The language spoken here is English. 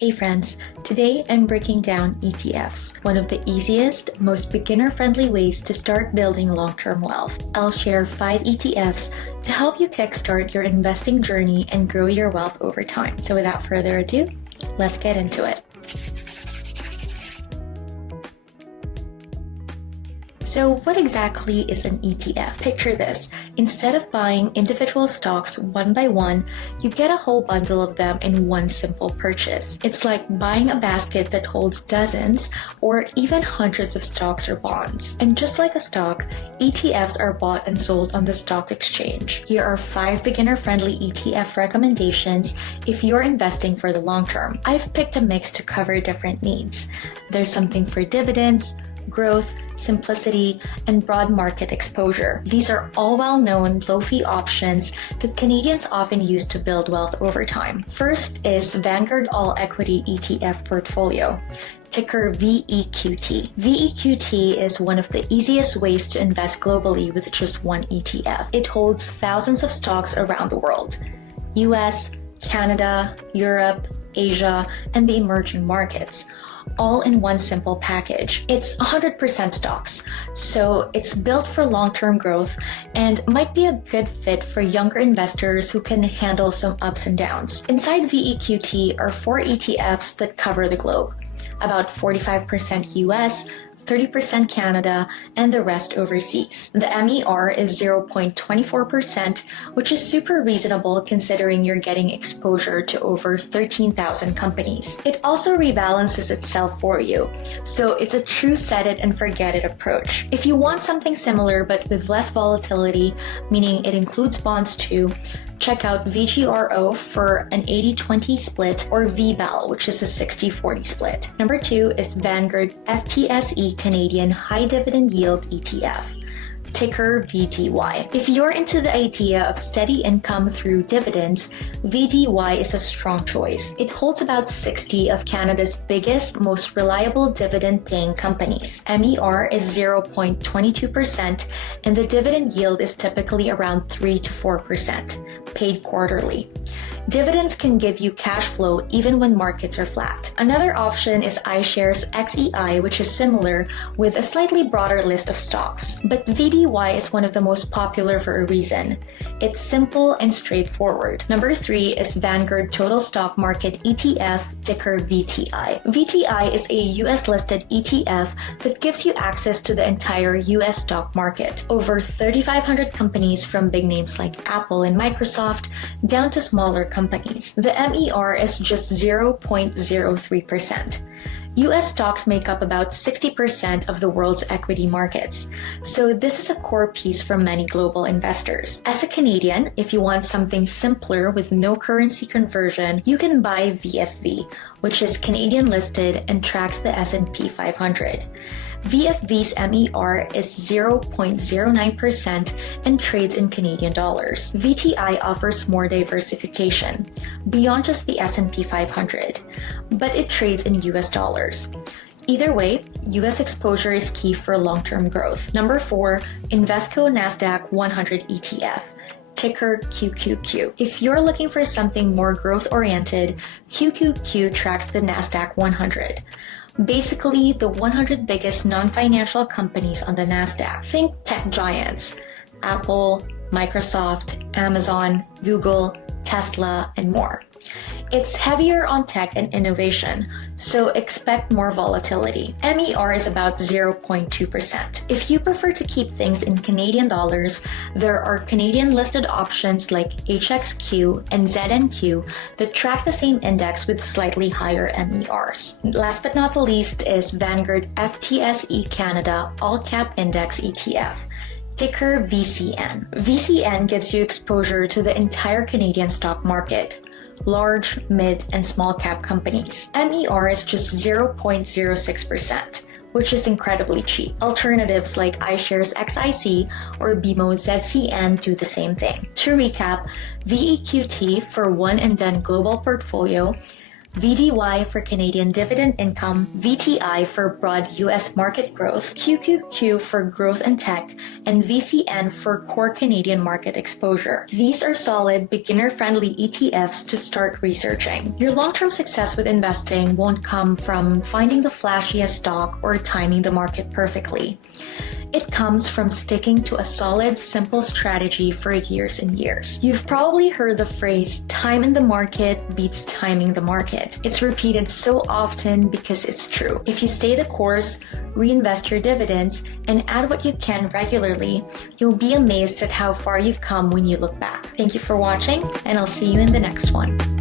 Hey friends, today I'm breaking down ETFs, one of the easiest, most beginner-friendly ways to start building long-term wealth. I'll share 5 ETFs to help you kickstart your investing journey and grow your wealth over time. So without further ado, let's get into it. So what exactly is an ETF? Picture this. Instead of buying individual stocks one by one, you get a whole bundle of them in one simple purchase. It's like buying a basket that holds dozens or even hundreds of stocks or bonds. And just like a stock, ETFs are bought and sold on the stock exchange. Here are 5 beginner-friendly ETF recommendations if you're investing for the long term. I've picked a mix to cover different needs. There's something for dividends, growth, simplicity, and broad market exposure. These are all well-known low-fee options that Canadians often use to build wealth over time. First is Vanguard All Equity ETF Portfolio, ticker VEQT. VEQT is one of the easiest ways to invest globally with just one ETF. It holds thousands of stocks around the world: US, Canada, Europe, Asia, and the emerging markets, all in one simple package. It's 100% stocks, so it's built for long-term growth and might be a good fit for younger investors who can handle some ups and downs. Inside VEQT are 4 ETFs that cover the globe, about 45% US, 30% Canada, and the rest overseas. The MER is 0.24%, which is super reasonable considering you're getting exposure to over 13,000 companies. It also rebalances itself for you, so it's a true set it and forget it approach. If you want something similar but with less volatility, meaning it includes bonds too, check out VGRO for an 80-20 split, or VBAL, which is a 60-40 split. Number 2 is Vanguard FTSE Canadian High Dividend Yield ETF, ticker VDY. If you're into the idea of steady income through dividends, VDY is a strong choice. It holds about 60 of Canada's biggest, most reliable dividend-paying companies. MER is 0.22%, and the dividend yield is typically around 3 to 4%, paid quarterly. Dividends can give you cash flow even when markets are flat. Another option is iShares XEI, which is similar with a slightly broader list of stocks. But VDY is one of the most popular for a reason. It's simple and straightforward. Number 3 is Vanguard Total Stock Market ETF, ticker VTI. VTI is a US-listed ETF that gives you access to the entire US stock market. Over 3,500 companies, from big names like Apple and Microsoft down to smaller companies. The MER is just 0.03%. US stocks make up about 60% of the world's equity markets, so this is a core piece for many global investors. As a Canadian, if you want something simpler with no currency conversion, you can buy VFV, which is Canadian listed and tracks the S&P 500. VFV's MER is 0.09% and trades in Canadian dollars. VTI offers more diversification beyond just the S&P 500, but it trades in US dollars. Either way, US exposure is key for long-term growth. Number 4, Invesco Nasdaq 100 ETF, ticker QQQ. If you're looking for something more growth-oriented, QQQ tracks the Nasdaq 100. Basically, the 100 biggest non-financial companies on the Nasdaq. Think tech giants: Apple, Microsoft, Amazon, Google, Tesla, and more. It's heavier on tech and innovation, so expect more volatility. MER is about 0.2%. If you prefer to keep things in Canadian dollars, there are Canadian listed options like HXQ and ZNQ that track the same index with slightly higher MERs. Last but not the least is Vanguard FTSE Canada All Cap Index ETF, ticker VCN. VCN gives you exposure to the entire Canadian stock market, large, mid, and small cap companies. MER is just 0.06%, which is incredibly cheap. Alternatives like iShares XIC or BMO ZCN do the same thing. To recap, VEQT for one and done global portfolio, VDY for Canadian Dividend Income, VTI for Broad US Market Growth, QQQ for Growth and Tech, and VCN for Core Canadian Market Exposure. These are solid, beginner-friendly ETFs to start researching. Your long-term success with investing won't come from finding the flashiest stock or timing the market perfectly. It comes from sticking to a solid, simple strategy for years and years. You've probably heard the phrase, time in the market beats timing the market. It's repeated so often because it's true. If you stay the course, reinvest your dividends, and add what you can regularly, you'll be amazed at how far you've come when you look back. Thank you for watching, and I'll see you in the next one.